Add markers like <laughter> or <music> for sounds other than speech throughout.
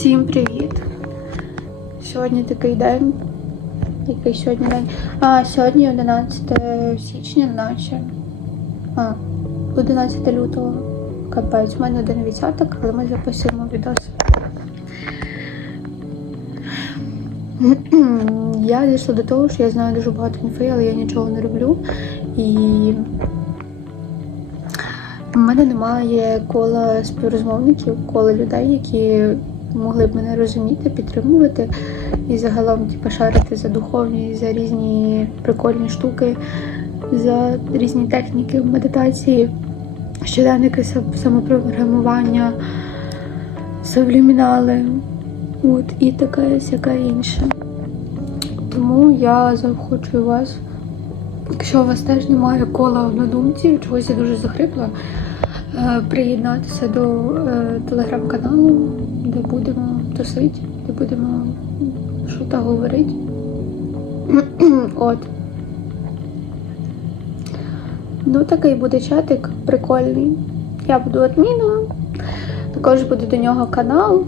Всім привіт! Сьогодні такий день. Який сьогодні день? А, сьогодні 11 січня, наче. А, 11 лютого. Капець, у мене один відсоток, але ми записуємо відос. Я дійшла до того, що я знаю дуже багато інфи, але я нічого не роблю. І в мене немає кола співрозмовників, кола людей, які могли б мене розуміти, підтримувати і загалом типу, шарити за духовні, за різні прикольні штуки, за різні техніки медитації, щоденники сам- самопрограмування, сублімінали, от, і таке сяке інше. Тому я заохочую вас. Якщо у вас теж немає кола однодумців, чогось я дуже захрипла, е, приєднатися до е, телеграм-каналу, де будемо тусити, де будемо що-то говорити. <clears throat> От. Ну, такий буде чатик прикольний. Я буду адміном. Також буде до нього канал.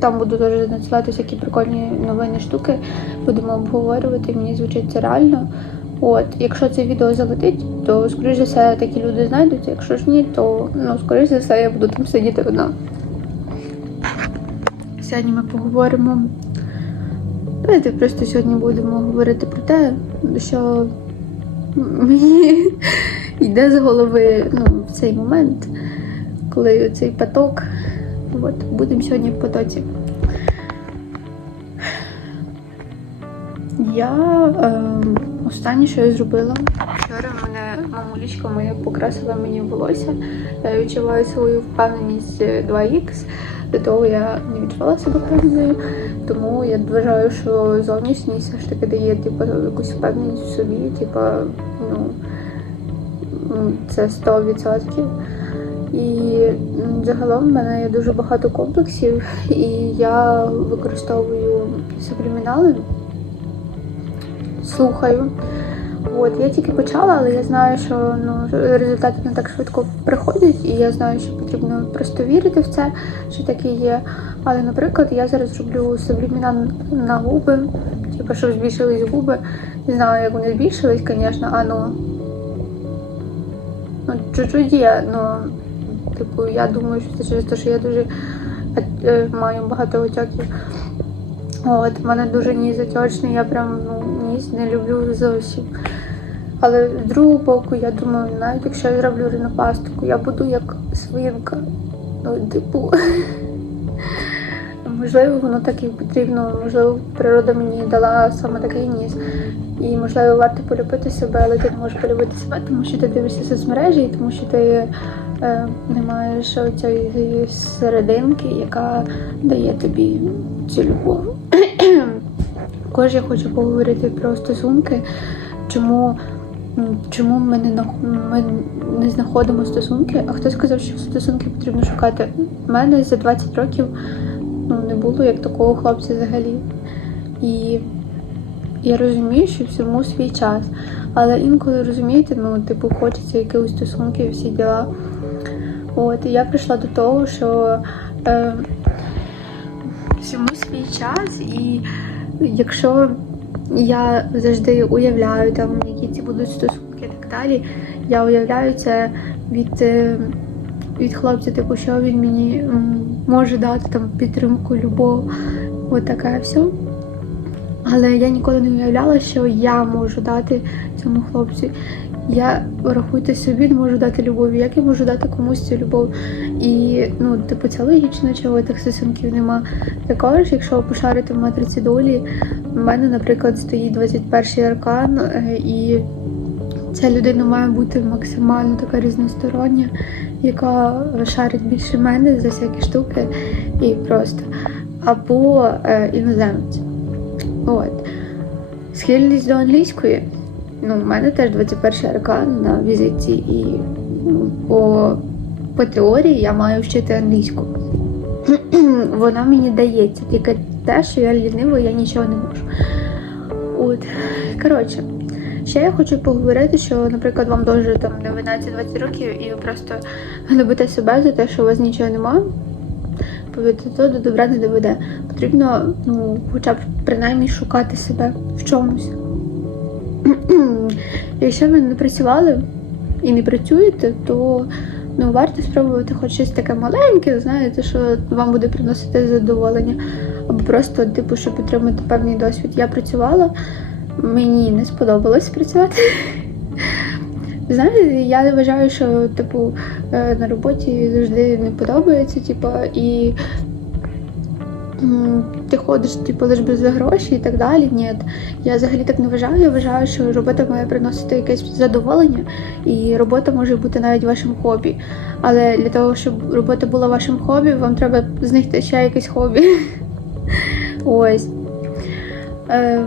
Там буду теж надсилати всякі прикольні новини штуки. Будемо обговорювати, мені звучить це реально. От, якщо це відео залетить, то скоріш за все такі люди знайдуться. Якщо ж ні, то ну, скоріш за все я буду там сидіти одна. Сьогодні ми поговоримо. Давайте просто сьогодні будемо говорити про те, що мені <laughs> йде з голови ну, в цей момент, коли цей поток. От, будемо сьогодні в потоці. Я е, останнє, що я зробила. Вчора мене мамулічка моя покрасила мені волосся. Я відчуваю свою впевненість 2х. До того я не відчувала себе впевненою, тому я вважаю, що зовнішність все ж таки дає типу, якусь впевненість в собі, типу, ну, це 100%. І загалом в мене є дуже багато комплексів, і я використовую сублімінали, слухаю. От, я тільки почала, але я знаю, що ну, результати не так швидко приходять, і я знаю, що потрібно просто вірити в це, що таке є. Але, наприклад, я зараз роблю сублімінал на губи, типу, щоб збільшились губи. Не знаю, як вони збільшились, звісно, а ну. Ну, чуть-чуть є, ну, типу, я думаю, що це через те, що я дуже е, маю багато отяків. От, в мене дуже ніс затьочний, я прям ну, ніс не люблю зовсім. Але з другого боку, я думаю, навіть якщо я зроблю ринопластику, я буду як свинка. Ну, типу. <laughs> Можливо, воно так і потрібно, можливо, природа мені дала саме такий ніс. І можливо варто полюбити себе, але ти не можеш полюбити себе, тому що ти дивишся соцмережі, і тому що ти е, не маєш цієї серединки, яка дає тобі цю любов. <clears throat> Також я хочу поговорити про стосунки, чому, чому ми не, нах- ми не знаходимо стосунки, а хто сказав, що стосунки потрібно шукати. У мене за 20 років ну, не було як такого хлопця взагалі. І я розумію, що всьому свій час. Але інколи розумієте, ну, типу, хочеться якихось стосунків, всі діла. От, і я прийшла до того, що е, всьому свій час, і якщо я завжди уявляю, там, які ці будуть стосунки і так далі, я уявляю це від, е, від хлопця, типу, що він мені може дати там підтримку, любов, от таке все. Але я ніколи не уявляла, що я можу дати цьому хлопцю. Я рахуйте собі, не можу дати любові. Як я можу дати комусь цю любов? І ну, типу, це логічно, чого тих стосунків нема. Також, якщо пошарити в матриці долі, в мене, наприклад, стоїть 21-й аркан, е, і ця людина має бути максимально така різностороння, яка шарить більше мене за всякі штуки і просто. Або е, іноземець. От. Схильність до англійської. Ну, у мене теж 21 аркан на візиті, і ну, по, по теорії я маю вчити англійську. <clears throat> Вона мені дається, тільки те, що я лінива, я нічого не можу. От, коротше, ще я хочу поговорити, що, наприклад, вам дуже там 19-20 років, і ви просто любите себе за те, що у вас нічого немає. відповідь, то до добра не доведе. Потрібно, ну, хоча б принаймні шукати себе в чомусь. Якщо ви не працювали і не працюєте, то ну, варто спробувати хоч щось таке маленьке, знаєте, що вам буде приносити задоволення. Або просто, типу, щоб отримати певний досвід. Я працювала, мені не сподобалось працювати. <laughs> Знаєте, я вважаю, що типу е, на роботі завжди не подобається, типу, і ти ходиш типу, лише без гроші і так далі. Ні, я взагалі так не вважаю. Я вважаю, що робота має приносити якесь задоволення, і робота може бути навіть вашим хобі. Але для того, щоб робота була вашим хобі, вам треба знайти ще якесь хобі. <laughs> Ось. Е,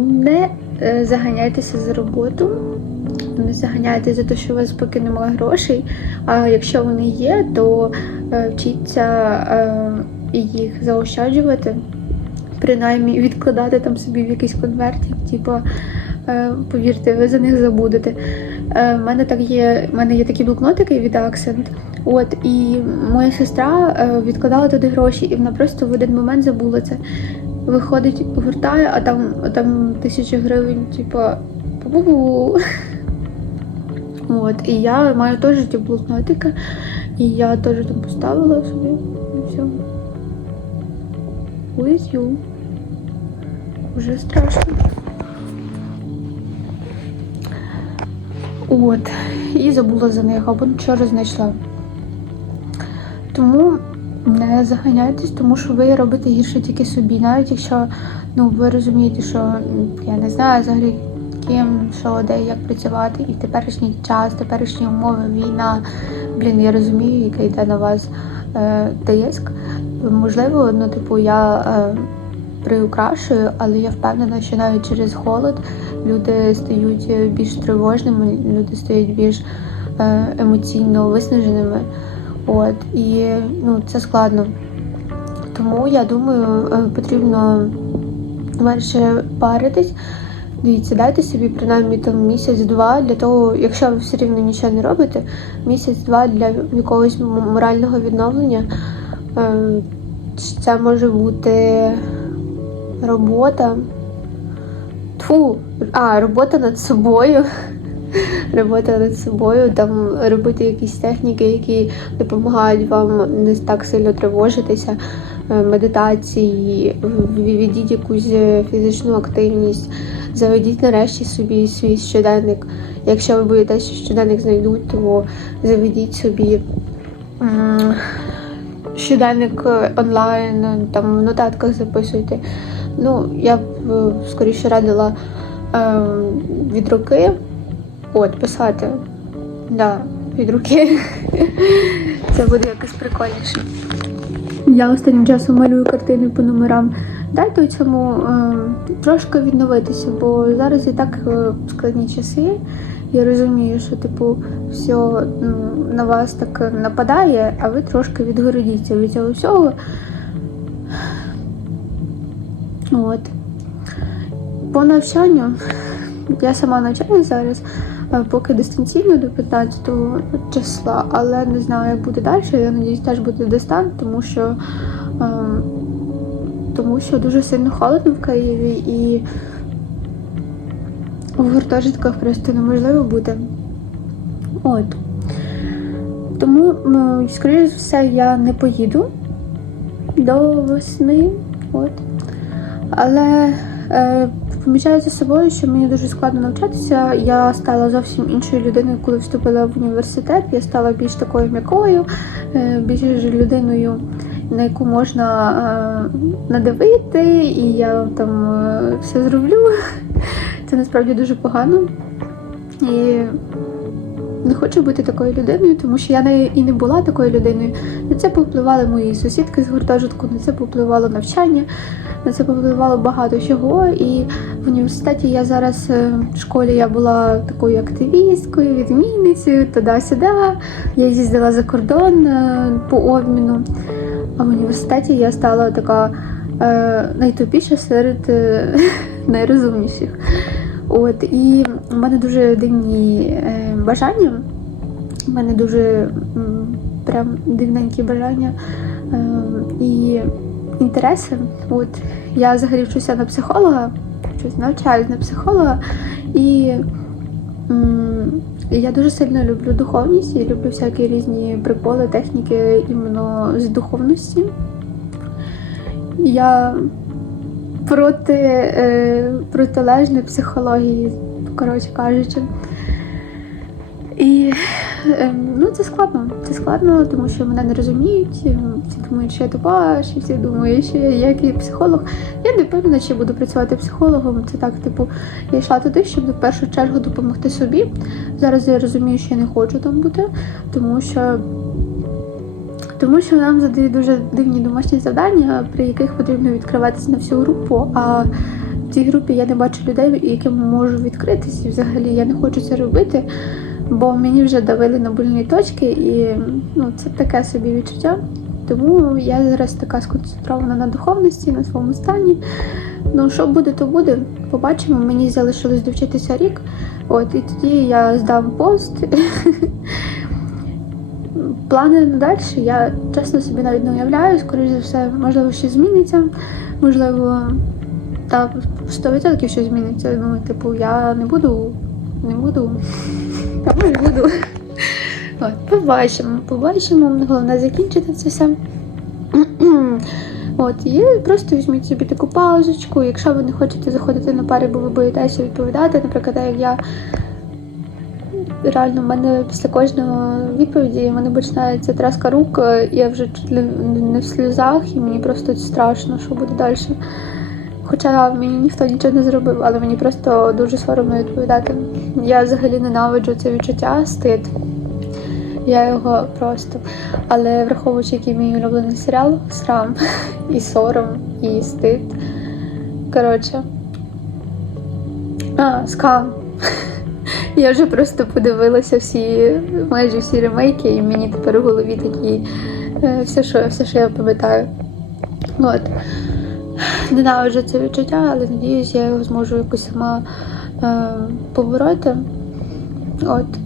Не е, заганяйтеся за роботу, не заганяйтеся за те, що у вас поки немає грошей. А якщо вони є, то е, вчіться їх заощаджувати, принаймні відкладати там собі в якийсь конвертик, типу, е, повірте, ви за них забудете. Е, в мене так є, в мене є такі блокнотики від Accent. От і моя сестра е, відкладала туди гроші, і вона просто в один момент забула це. Виходить, гуртає, а там, а там тисяча гривень, типу, бу От, і я маю теж ті блокнотики, і я теж там поставила собі. You. Уже страшно. От, і забула за них, або вчора знайшла. Тому не заганяйтесь, тому що ви робите гірше тільки собі, навіть якщо ну, ви розумієте, що я не знаю взагалі ким, що, де, як працювати, і теперішній час, теперішні умови, війна, блін, я розумію, яка йде на вас е, тиск. Можливо, ну, типу, я е, приукрашую, але я впевнена, що навіть через холод люди стають е, більш тривожними, люди стають більш е, емоційно виснаженими. От, і ну, це складно. Тому я думаю, е, потрібно менше паритись. Дивіться, дайте собі принаймні там місяць-два для того, якщо ви все рівно нічого не робите, місяць-два для якогось морального відновлення. Е, Це може бути робота. Тфу, а, робота над собою. <laughs> Робота над собою, там робити якісь техніки, які допомагають вам не так сильно тривожитися, е, медитації, введіть якусь е, фізичну активність, заведіть нарешті собі свій щоденник. Якщо ви боїтеся, що щоденник знайдуть, то заведіть собі щоденник е, онлайн, е, там в нотатках записуйте. Ну, я б е, скоріше радила е, від руки. От, писати. Да, від руки. <laughs> Це буде якось прикольніше. Я останнім часом малюю картини по номерам. Дайте цьому е, трошки відновитися, бо зараз і так складні часи. Я розумію, що типу все ну, на вас так нападає, а ви трошки відгородіться від цього всього. От. По навчанню я сама навчаюся зараз, е, поки дистанційно до 15 числа, але не знаю, як буде далі. Я надіюсь, теж буде дистант, тому що, е, тому що дуже сильно холодно в Києві і в гуртожитках просто неможливо бути. От. Тому, ну, скоріше за все, я не поїду до весни. От. Але е, помічаю за собою, що мені дуже складно навчатися. Я стала зовсім іншою людиною, коли вступила в університет. Я стала більш такою м'якою, е, більш людиною, на яку можна е, надавити, і я там е, все зроблю. <laughs> Це насправді дуже погано. І не хочу бути такою людиною, тому що я не і не була такою людиною. На це повпливали мої сусідки з гуртожитку, на це повпливало навчання, на це повпливало багато чого. І в університеті я зараз е, в школі я була такою активісткою, відмінницею, туди-сюди. Я їздила за кордон по обміну. А в університеті я стала така е, найтупіша серед е, <laughs> найрозумніших. От і в мене дуже дивні е, бажання. У мене дуже м, прям дивненькі бажання е, і інтереси. От я взагалі вчуся на психолога, вчусь, навчаюсь на психолога, і м, я дуже сильно люблю духовність і люблю всякі різні приколи, техніки іменно з духовності. Я проти е, протилежної психології, коротше кажучи. І е, ну, це складно. Це складно, тому що мене не розуміють. Всі думають, що я тупа, що всі думають, що я який психолог. Впевнена, чи буду працювати психологом. Це так, типу, я йшла туди, щоб в першу чергу допомогти собі. Зараз я розумію, що я не хочу там бути, тому що. Тому що нам задають дуже дивні домашні завдання, при яких потрібно відкриватися на всю групу. А в цій групі я не бачу людей, яким можу відкритися. І взагалі я не хочу це робити, бо мені вже давили на больні точки, і ну, це таке собі відчуття. Тому я зараз така сконцентрована на духовності, на своєму стані. Ну, що буде, то буде. Побачимо. Мені залишилось довчитися рік. От, і тоді я здам пост. <laughs> Плани на далі я чесно собі навіть не уявляю. Скоріше за все, можливо, щось зміниться. Можливо, та 100% щось зміниться. Ну, типу, я не буду, не буду. <laughs> Та може буду. От, побачимо, побачимо. Головне закінчити це все. <clears throat> От, і просто візьміть собі таку паузочку. Якщо ви не хочете заходити на пари, бо ви боїтеся відповідати, наприклад, як я реально в мене після кожного відповіді в мене починається траска рук, я вже чуть не в сльозах, і мені просто страшно, що буде далі. Хоча мені ніхто нічого не зробив, але мені просто дуже соромно відповідати. Я взагалі ненавиджу це відчуття, стид. Я його просто. Але враховуючи, який мій улюблений серіал, срам <laughs> і сором, і стид. Коротше. А, скам. <laughs> Я вже просто подивилася всі, майже всі ремейки, і мені тепер у голові такі е, все, що, все, що я пам'ятаю. От. Ненавиджу це відчуття, але надіюсь, я його зможу якось сама е, побороти. От.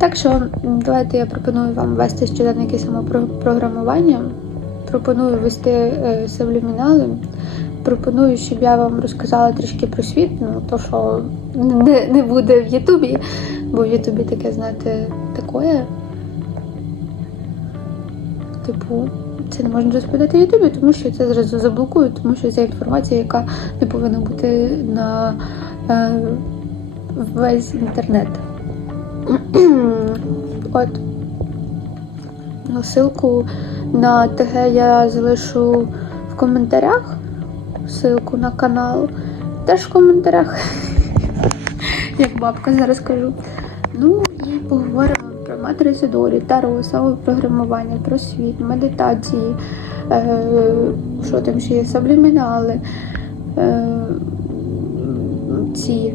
Так що давайте я пропоную вам вести щоденники самопрограмування. Пропоную вести е, сублімінали. Пропоную, щоб я вам розказала трішки про світ, ну то що не, не буде в Ютубі, бо в Ютубі таке, знаєте, таке. Типу, це не можна розповідати в Ютубі, тому що це зразу заблокують, тому що це інформація, яка не повинна бути на е, весь інтернет. <clears throat> От. Ссылку на ТГ я залишу в коментарях. Ссылку на канал теж в коментарях. <laughs> Як бабка зараз кажу. Ну і поговоримо про матрицю долі, таро, самопрограмування, про світ, медитації, е, що там ще є, саблімінали, е, ці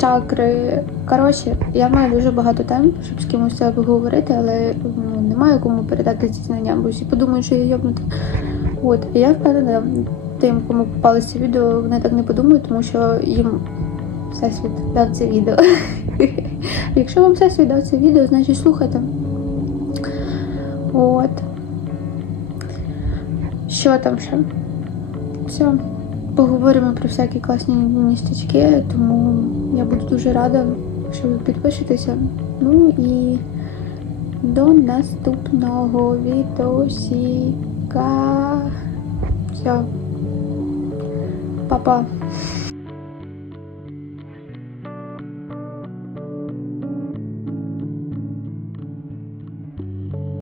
чакри. Коротше, я маю дуже багато тем, щоб з кимось це обговорити, але ну, немає кому передати ці знання, бо всі подумають, що я йобнута. От, і я впевнена, тим, кому попалося це відео, вони так не подумають, тому що їм всесвіт дав це відео. <laughs> Якщо вам всесвіт дав це відео, значить слухайте. От. Що там ще? Все. Поговоримо про всякі класні містечки, тому я буду дуже рада, якщо ви підпишетеся. Ну і до наступного відосіка. Все. Па-па.